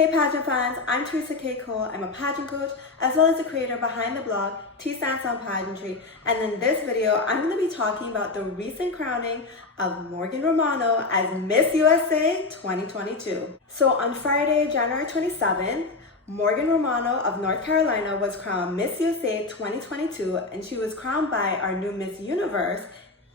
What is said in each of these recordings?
Hey pageant fans, I'm Theresa K. I'm a pageant coach as well as the creator behind the blog tstanceonpageantry, and in this video I'm going to be talking about the recent crowning of Morgan Romano as Miss USA 2022. So on Friday, January 27th, Morgan Romano of North Carolina was crowned Miss USA 2022, and she was crowned by our new Miss Universe,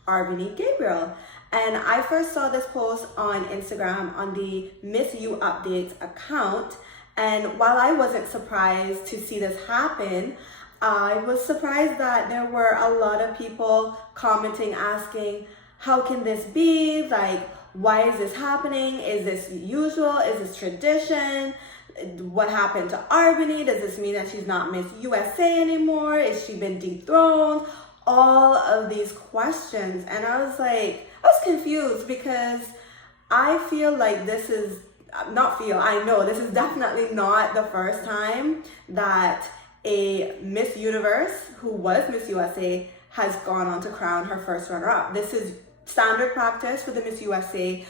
Arbany Gabriel. And I first saw this post on Instagram on the Miss U Updates account. And while I wasn't surprised to see this happen, I was surprised that there were a lot of people commenting, asking, how can this be? Like, why is this happening? Is this usual? Is this tradition? What happened to Arbany? Does this mean that she's not Miss USA anymore? Is she been dethroned? All of these questions. And I was confused because I feel like this is I know this is definitely not the first time that a Miss Universe who was Miss USA has gone on to crown her first runner-up. This is standard practice for the Miss USA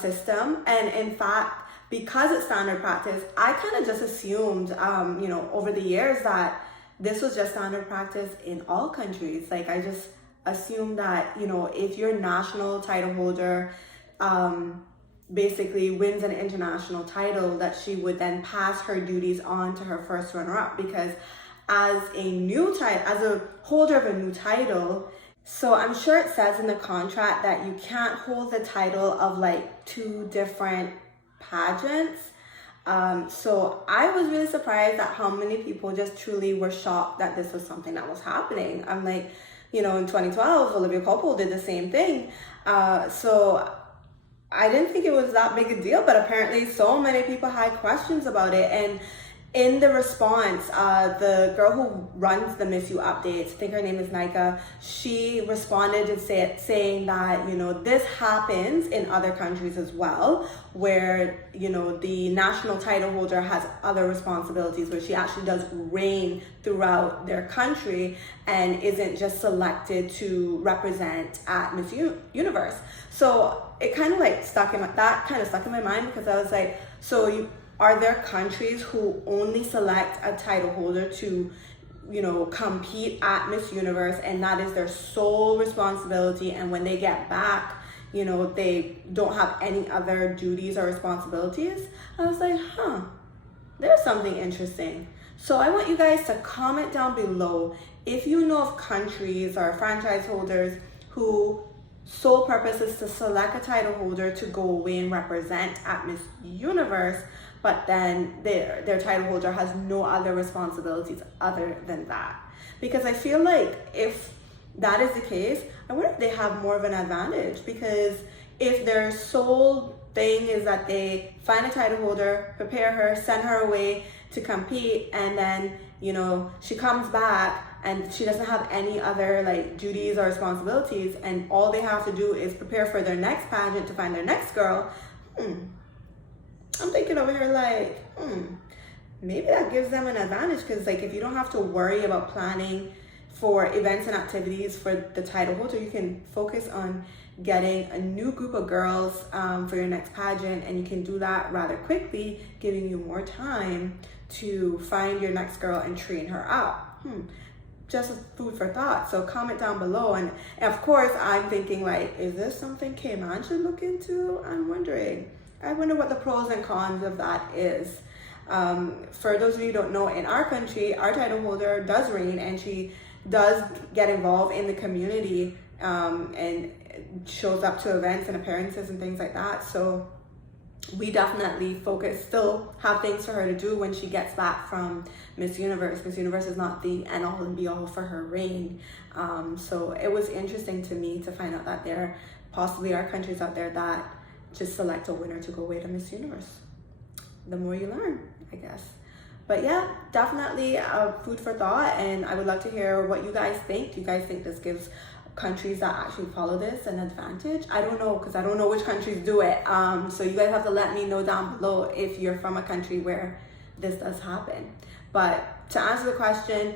system. And in fact, because it's standard practice, I kind of just assumed, over the years that this was just standard practice in all countries. Like, I just assumed that, if your national title holder basically wins an international title, that she would then pass her duties on to her first runner-up. Because as a holder of a new title, so I'm sure it says in the contract that you can't hold the title of like two different pageants. So I was really surprised at how many people just truly were shocked that this was something that was happening. I'm like, in 2012, Olivia Culpo did the same thing. So I didn't think it was that big a deal, but apparently so many people had questions about it. And in the response, the girl who runs the Miss U Updates, I think her name is Nika, she responded and saying that, this happens in other countries as well, where, the national title holder has other responsibilities, where she actually does reign throughout their country and isn't just selected to represent at Miss Universe. So it kind of stuck in my mind, because I was like, are there countries who only select a title holder to, compete at Miss Universe, and that is their sole responsibility, and when they get back, they don't have any other duties or responsibilities? I was like, there's something interesting. So I want you guys to comment down below if you know of countries or franchise holders who sole purpose is to select a title holder to go away and represent at Miss Universe, but then their title holder has no other responsibilities other than that. Because I feel like if that is the case, I wonder if they have more of an advantage, because if their sole thing is that they find a title holder, prepare her, send her away to compete, and then, she comes back and she doesn't have any other duties or responsibilities, and all they have to do is prepare for their next pageant to find their next girl, I'm thinking over here maybe that gives them an advantage, because if you don't have to worry about planning for events and activities for the title holder, you can focus on getting a new group of girls for your next pageant, and you can do that rather quickly, giving you more time to find your next girl and train her up. Just food for thought. So comment down below, and of course I'm thinking, is this something Cayman should look into? I wonder what the pros and cons of that is. For those of you who don't know, in our country, our title holder does reign, and she does get involved in the community and shows up to events and appearances and things like that. So we definitely still have things for her to do when she gets back from Miss Universe. Miss Universe is not the end all and be all for her reign. So it was interesting to me to find out that there possibly are countries out there that just select a winner to go away to Miss Universe. The more you learn, I guess. But yeah, definitely food for thought, and I would love to hear what you guys think. Do you guys think this gives countries that actually follow this an advantage? I don't know, because I don't know which countries do it. So you guys have to let me know down below if you're from a country where this does happen. But to answer the question,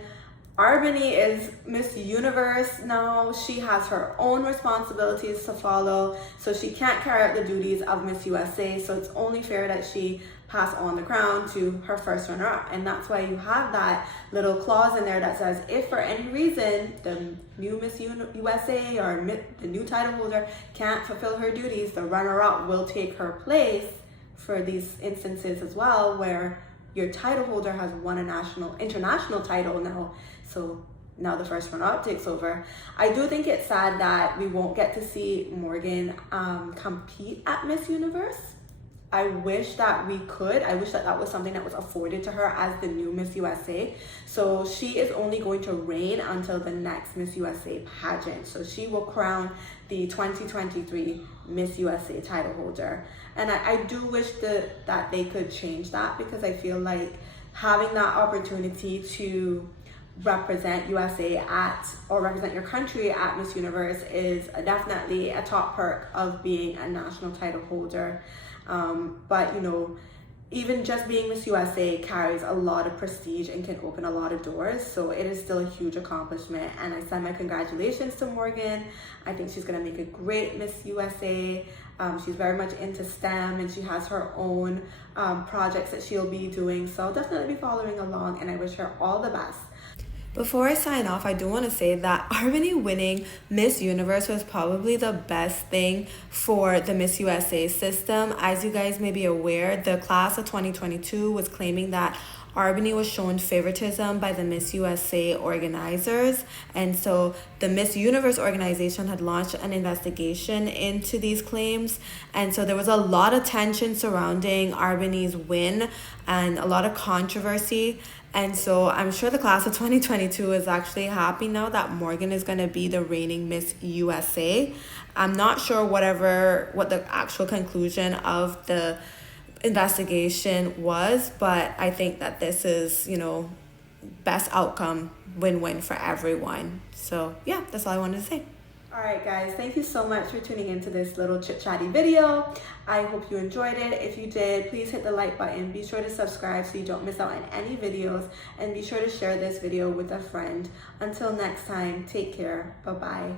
Arbany is Miss Universe now. She has her own responsibilities to follow, so she can't carry out the duties of Miss USA. So it's only fair that she pass on the crown to her first runner-up. And that's why you have that little clause in there that says, if for any reason the new Miss USA or the new title holder can't fulfill her duties, the runner-up will take her place for these instances as well, where your title holder has won a international title now. So now the first runner-up takes over. I do think it's sad that we won't get to see Morgan compete at Miss Universe. I wish that we could. I wish that that was something that was afforded to her as the new Miss USA. So she is only going to reign until the next Miss USA pageant. So she will crown the 2023 Miss USA title holder. And I do wish that they could change that, because I feel like having that opportunity to represent USA or represent your country at Miss Universe is definitely a top perk of being a national title holder. But you know, even just being Miss USA carries a lot of prestige and can open a lot of doors. So it is still a huge accomplishment, and I send my congratulations to Morgan. I think she's gonna make a great Miss USA. She's very much into STEM, and she has her own projects that she'll be doing. So I'll definitely be following along, and I wish her all the best. Before I sign off, I do want to say that Arbany winning Miss Universe was probably the best thing for the Miss USA system. As you guys may be aware, the class of 2022 was claiming that Arbany was shown favoritism by the Miss USA organizers, and so the Miss Universe organization had launched an investigation into these claims, and so there was a lot of tension surrounding Arbany's win and a lot of controversy. And so I'm sure the class of 2022 is actually happy now that Morgan is going to be the reigning Miss USA. I'm not sure what the actual conclusion of the investigation was, but I think that this is, you know, best outcome, win-win for everyone. So yeah, that's all I wanted to say. All right, guys, thank you so much for tuning into this little chit-chatty video. I hope you enjoyed it. If you did, please hit the like button. Be sure to subscribe so you don't miss out on any videos, and be sure to share this video with a friend. Until next time, take care. Bye-bye.